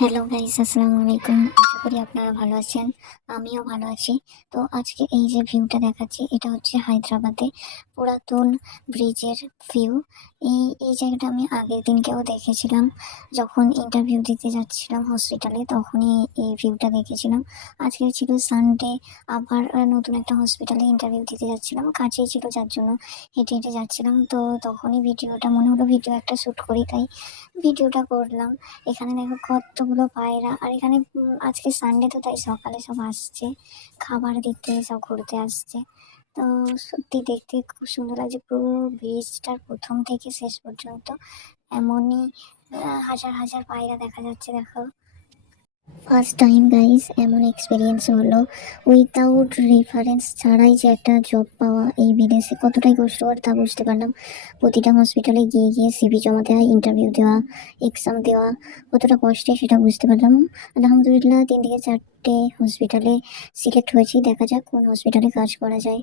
Hello guys, আসসালামু আলাইকুম। আশা করি আপনারা ভালো আছেন। আমিও ভালো আছি। তো আজকে এই যে ভিউটা দেখাচ্ছি, এটা হচ্ছে হায়দ্রাবাদে পুরাতন ব্রিজের ভিউ। এই জায়গাটা আমি আগের দিনকেও দেখেছিলাম, যখন ইন্টারভিউ দিতে যাচ্ছিলাম হসপিটালে, তখনই এই ভিউটা দেখেছিলাম। আজকে ছিল সানডে, আবার নতুন একটা হসপিটালে ইন্টারভিউ দিতে যাচ্ছিলাম, কাছেই ছিল যার জন্য হেঁটে হেঁটে যাচ্ছিলাম। তো তখনই ভিডিওটা মনে হলো ভিডিও একটা শ্যুট করি, তাই ভিডিওটা করলাম। এখানে দেখো কতগুলো পায়রা, আর এখানে আজকে সানডে তো তাই সকালে সব আসছে খাবার দিতে, সব ঘুরতে আসছে। তো সত্যি দেখতে খুব সুন্দর লাগছে, পুরো ব্রিজটার প্রথম থেকে শেষ পর্যন্ত এমনই হাজার হাজার পায়রা দেখা যাচ্ছে। দেখো, ফার্স্ট টাইম গাইস এমন এক্সপিরিয়েন্স হলো। উইথাউট রেফারেন্স ছাড়াই যে একটা জব পাওয়া এই বিদেশে কতটাই কষ্টকর তা বুঝতে পারলাম। প্রতিটা হসপিটালে গিয়ে গিয়ে সিভি জমা দেওয়া, ইন্টারভিউ দেওয়া, এক্সাম দেওয়া কতটা কষ্টে সেটা বুঝতে পারলাম। আলহামদুলিল্লাহ 3 থেকে 4টে হসপিটালে সিলেক্ট হয়েছি, দেখা যাক কোন হসপিটালে কাজ করা যায়।